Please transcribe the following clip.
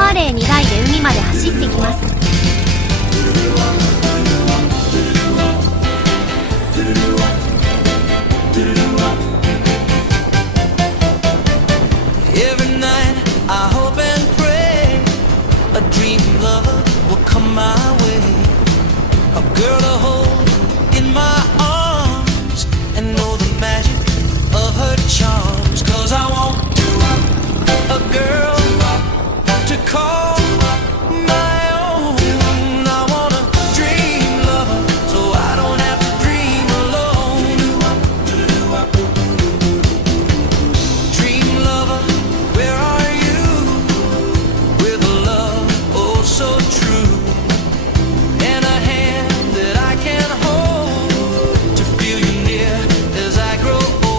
ハーレー2台で海まで走ってきます。Every night I hope and pray a dream lover will come my way, a girl to hold